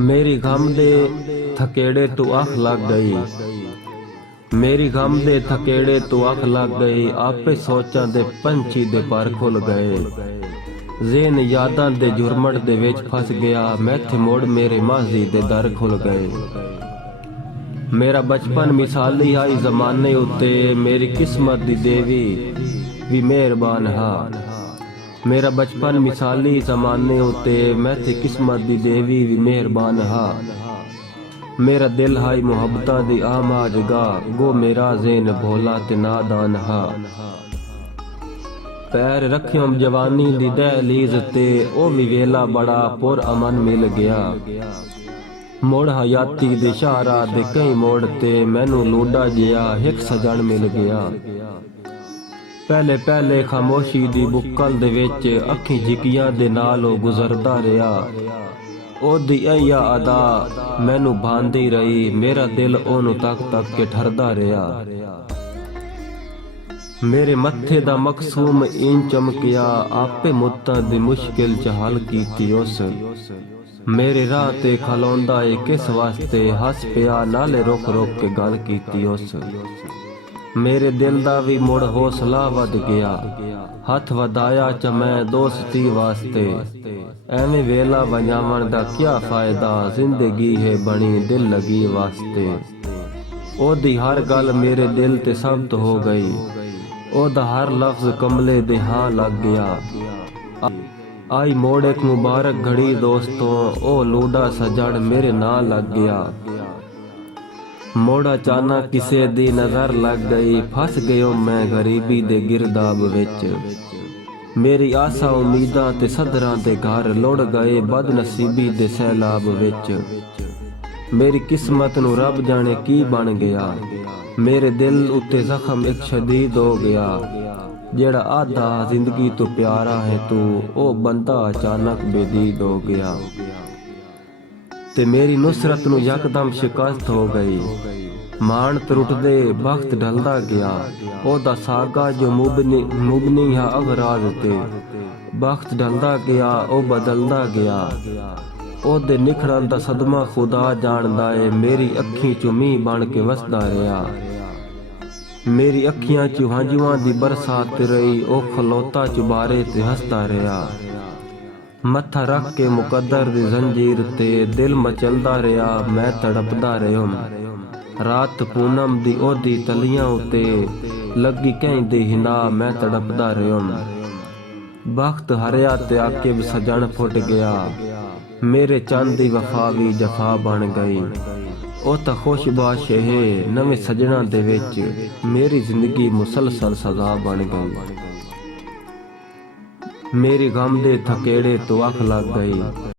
मेरी गम दे थकेड़े तू अख लग गई। मेरी गम दे थकेड़े तू अख लग गई। आपे सोचा दे पंछी दे पर खुल गए। ज़ेन यादां दे झुरमट दे विच फस गया। मैथे मोड़ मेरे माज़ी दे दर खुल गए। मेरा बचपन मिसाली आई ज़माने उत्ते। मेरी किस्मत दी देवी भी मेहरबान हा। मेरा बचपन मिसाली ज़माने उत्ते। मैथे किस्मत दी देवी भी मेहरबान हा। मेरा दिल हाई मुहब्बतां दी आमा जगा। गो मेरा ज़ेन भोला ते नादान हा। पैर रखियों जवानी दी दहलीज़ ते। ओ भी वेला बड़ा पुर अमन मिल गया। मोड़ हयाती दे शाहरा दे कई मोड़ ते। मैनू लूडा जिया हिक सजन मिल गया। पहले पहले खामोशी दी बुक्कल दे विच अखीं झिकियां दे नाल ओ गुजरदा रहा। ओदी अया अदा मैनू भांदी रही। मेरा दिल ओनू तक तक के ठरदा रहा। मेरे मत्थे दा मकसूम इंज चमकिया। आपे मुत्तां दी मुश्किल च हल कीती उस। मेरे राह ते खलोंदा ए किस वास्ते। हस पिया नाले रुक रुक के गल कीती उस। मेरे दिल दा भी मुड़ हौसला वध गया। हथ वधाया च मैं दोस्ती वास्ते। एवें वेला वंजावन दा क्या फायदा। जिंदगी है बनी दिल लगी वास्ते। ओदी हर गल मेरे दिल ते सब्त हो गई। ओदा हर लफ्ज कमले दे हां लग गया। आई मोड़ एक मुबारक घड़ी दोस्तों। ओ लूडा सजड़ मेरे नां लग गया। मोड़ अचानक किसे दी नजर लग गई। फस गयो मैं गरीबी दे गिरदाब विच। मेरी आसा उम्मीदां ते सदरां दे घर लुढ़ गए बदनसीबी दे सैलाब विच। मेरी किस्मत नू रब जाने की बन गया। मेरे दिल उत्ते जख्म एक शदीद हो गया। जेड़ा आधा जिंदगी तो प्यारा है तू। ओ बंदा अचानक बेदीद हो गया। ते मेरी नुसरत नू यकदम शिकस्त हो गई। मान त्रुटदे वक्त ढलदा गया। ओदा सागा जो मुबनी हा अगराज ते। वक्त ढलदा गया ओ बदलदा गया। ओदे निखड़न दा सदमा खुदा जानदा है। मेरी अखीं चो मींह बन के वसदा रहा। मेरी अखियां चो हंजुआं दी बरसात रही। ओ खलोता चुबारे ते हंसदा रहा। मत्था रख के मुकद्दर दी जंजीर ते। दिल मचलदा रहा मैं तड़पदा रहम। रात पूनम दी ओदी तलियां उते। लगी कहीं दे हिंदा मैं तड़पदा रहम। वक्त हरिया ते आकिब सजन फुट गया। मेरे चंद दी वफा भी जफा बन गई। ओ तां खुशबाश है नवें सजना दे विच। मेरी जिंदगी मुसलसल सजा बन गई। मेरी गम दे थकेड़े तो अख लग गई।